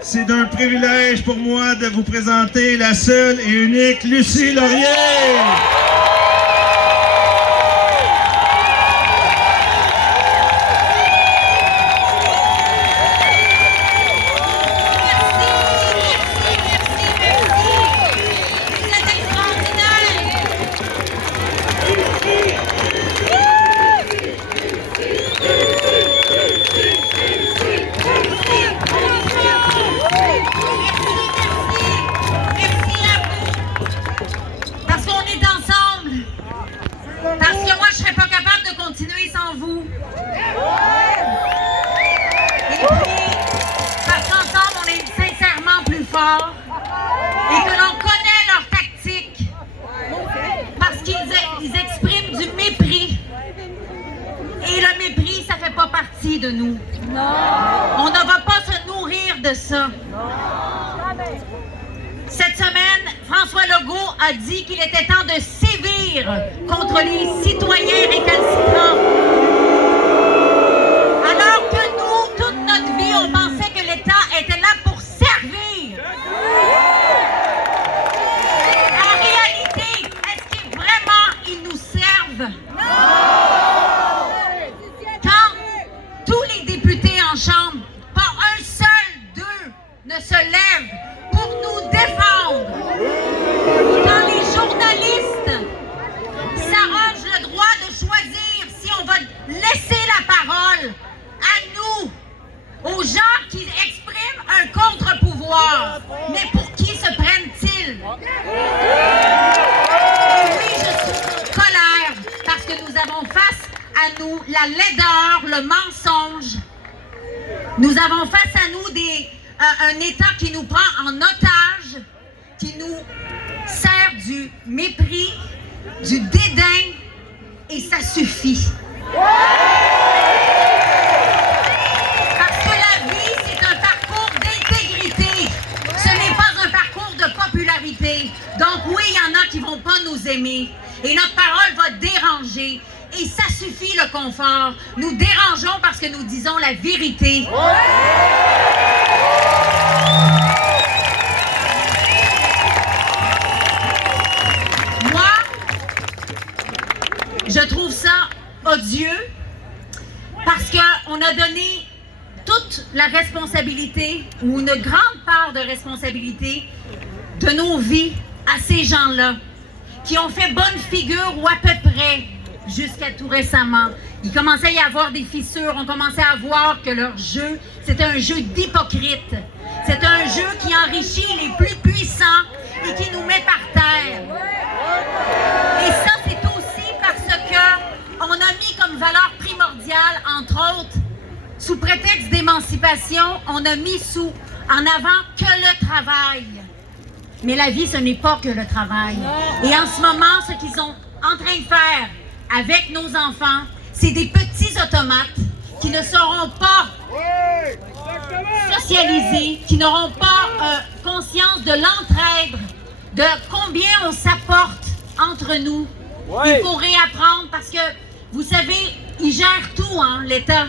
C'est un privilège pour moi de vous présenter la seule et unique Lucie Laurier. Et que l'on connaît leurs tactiques parce qu'ils expriment du mépris. Et le mépris, ça fait pas partie de nous. Non. On ne va pas se nourrir de ça. Non. Cette semaine, François Legault a dit qu'il était temps de sévir contre les citoyens récalcitrants. Alors que nous, toute notre vie, on pensait que l'État était là pour servir. En réalité, est-ce que vraiment ils nous servent? Non! Quand tous les députés en chambre, pas un seul d'eux ne se lève pour nous défendre. Quand les journalistes s'arrogent le droit de choisir si on va laisser la parole à nous, aux gens qui expriment un contre-pouvoir. Mais pour qui se prennent-ils? Oui, je suis en colère parce que nous avons face à nous la laideur, le mensonge. Nous avons face à nous un État qui nous prend en otage, qui nous sert du mépris, du dédain, et ça suffit. Parce que la vie, c'est un parcours d'intégrité. Ce n'est pas un parcours de popularité. Donc oui, il y en a qui vont pas nous aimer. Et notre parole va déranger. Et ça suffit le confort. Nous dérangeons parce que nous disons la vérité. Moi, je trouve ça odieux parce qu'on a donné toute la responsabilité ou une grande part de responsabilité de nos vies à ces gens-là qui ont fait bonne figure ou à peu près jusqu'à tout récemment. Il commençait à y avoir des fissures, on commençait à voir que leur jeu, c'était un jeu d'hypocrite. C'est un jeu qui enrichit les plus puissants et qui nous met par terre. Et ça, c'est aussi parce qu'on a mis comme valeur primordiale, entre autres, sous prétexte d'émancipation, on a mis en avant que le travail. Mais la vie, ce n'est pas que le travail. Et en ce moment, ce qu'ils sont en train de faire avec nos enfants, c'est des petits automates qui ne seront pas socialisés, qui n'auront pas conscience de l'entraide, de combien on s'apporte entre nous. Il faut réapprendre parce que, vous savez, ils gèrent tout, hein, l'État.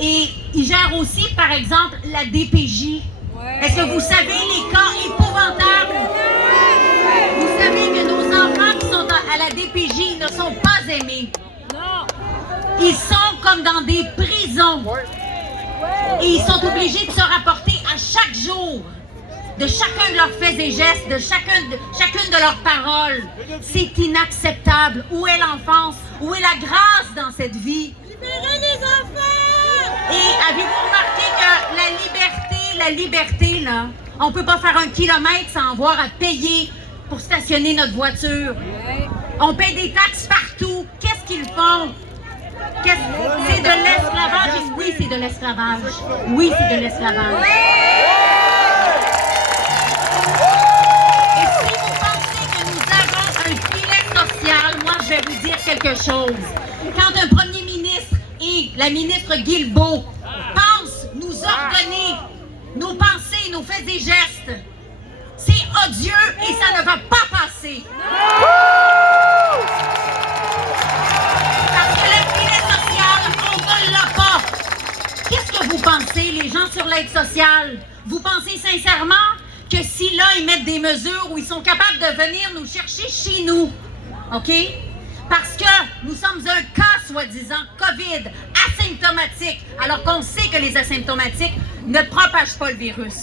Et ils gèrent aussi, par exemple, la DPJ. Est-ce que vous savez les cas épouvantables? Vous savez que nos enfants qui sont à la DPJ ne sont pas aimés. Ils sont comme dans des prisons. Et ils sont obligés de se rapporter à chaque jour de chacun de leurs faits et gestes, de chacune de leurs paroles. C'est inacceptable. Où est l'enfance? Où est la grâce dans cette vie? Libérez les enfants! Et avez-vous remarqué que la liberté, là, on ne peut pas faire 1 kilomètre sans avoir à payer pour stationner notre voiture. On paie des taxes partout. Qu'est-ce qu'ils font? C'est de l'esclavage? Oui, c'est de l'esclavage. Oui, c'est de l'esclavage. Et si vous pensez que nous avons un filet social, moi, je vais vous dire quelque chose. Quand un premier ministre et la ministre Guilbeault pensent nous ordonner nos pensées, nos faits et gestes, c'est odieux et ça ne va pas passer. Parce que le filet social, on ne l'a pas. Qu'est-ce que vous pensez, les gens sur l'aide sociale? Vous pensez sincèrement que si là, ils mettent des mesures où ils sont capables de venir nous chercher chez nous, OK? Parce que nous sommes un cas, soi-disant, COVID, asymptomatique, alors qu'on sait que les asymptomatiques ne propagent pas le virus.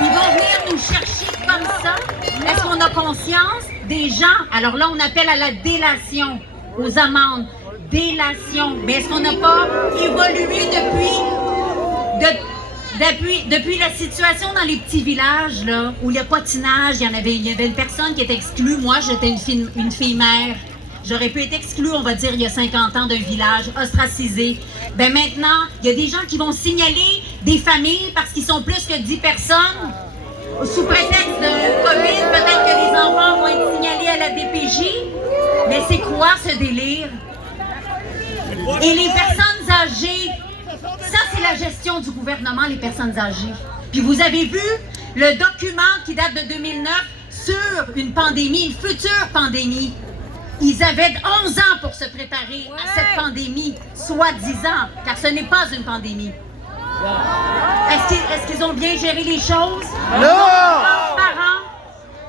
Ils vont venir nous chercher comme ça. Est-ce qu'on a conscience des gens? Alors là, on appelle à la délation, aux amendes. Délation. Mais est-ce qu'on n'a pas évolué depuis la situation dans les petits villages, là, où le patinage, il y avait une personne qui était exclue. Moi, j'étais une fille mère. J'aurais pu être exclue, on va dire, il y a 50 ans d'un village, ostracisé. Ben maintenant, il y a des gens qui vont signaler des familles parce qu'ils sont plus que 10 personnes. Sous prétexte de COVID, peut-être que les enfants vont être signalés à la DPJ. Mais c'est quoi ce délire? Et les personnes âgées, ça c'est la gestion du gouvernement, les personnes âgées. Puis vous avez vu le document qui date de 2009 sur une pandémie, une future pandémie. Ils avaient 11 ans pour se préparer à cette pandémie, soi-disant, car ce n'est pas une pandémie. Est-ce qu'ils ont bien géré les choses? Non!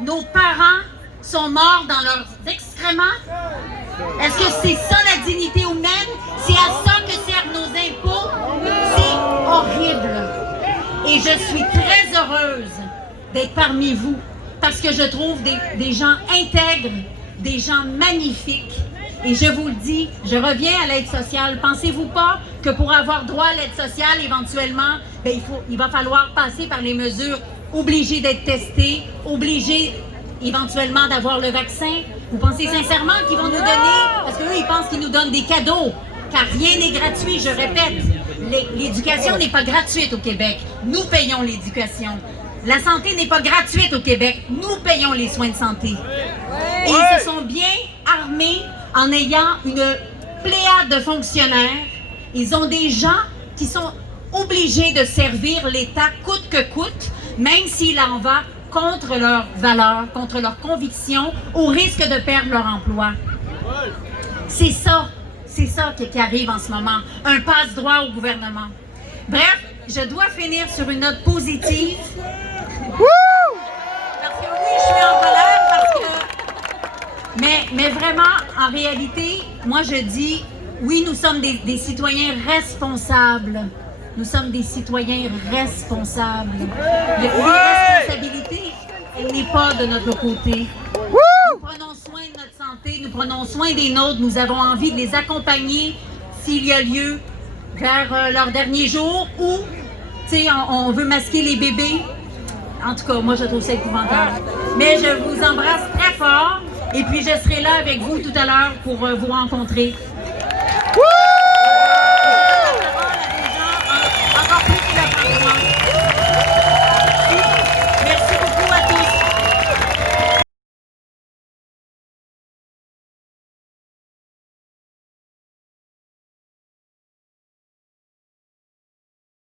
Nos parents sont morts dans leurs excréments? Est-ce que c'est ça la dignité humaine? C'est à ça que servent nos impôts? C'est horrible. Et je suis très heureuse d'être parmi vous parce que je trouve des gens intègres, des gens magnifiques. Et je vous le dis, je reviens à l'aide sociale. Pensez-vous pas que pour avoir droit à l'aide sociale, éventuellement, ben il va falloir passer par les mesures obligées d'être testés, obligés éventuellement d'avoir le vaccin? Vous pensez sincèrement qu'ils vont nous donner, parce qu'eux, ils pensent qu'ils nous donnent des cadeaux, car rien n'est gratuit, je répète. L'éducation n'est pas gratuite au Québec. Nous payons l'éducation. La santé n'est pas gratuite au Québec. Nous payons les soins de santé. Et ils se sont bien armés en ayant une pléiade de fonctionnaires. Ils ont des gens qui sont obligés de servir l'État coûte que coûte, même s'il en va contre leurs valeurs, contre leurs convictions, au risque de perdre leur emploi. C'est ça qui arrive en ce moment. Un passe-droit au gouvernement. Bref, je dois finir sur une note positive. Parce que oui, je suis en colère, parce que... Mais vraiment, en réalité, moi je dis, oui, nous sommes des citoyens responsables. Nous sommes des citoyens responsables. L'irresponsabilité, elle n'est pas de notre côté. Nous prenons soin de notre santé, nous prenons soin des nôtres, nous avons envie de les accompagner s'il y a lieu vers leurs derniers jours ou, tu sais, on veut masquer les bébés. En tout cas, moi, je trouve ça épouvantable. Mais je vous embrasse très fort et puis je serai là avec vous tout à l'heure pour vous rencontrer.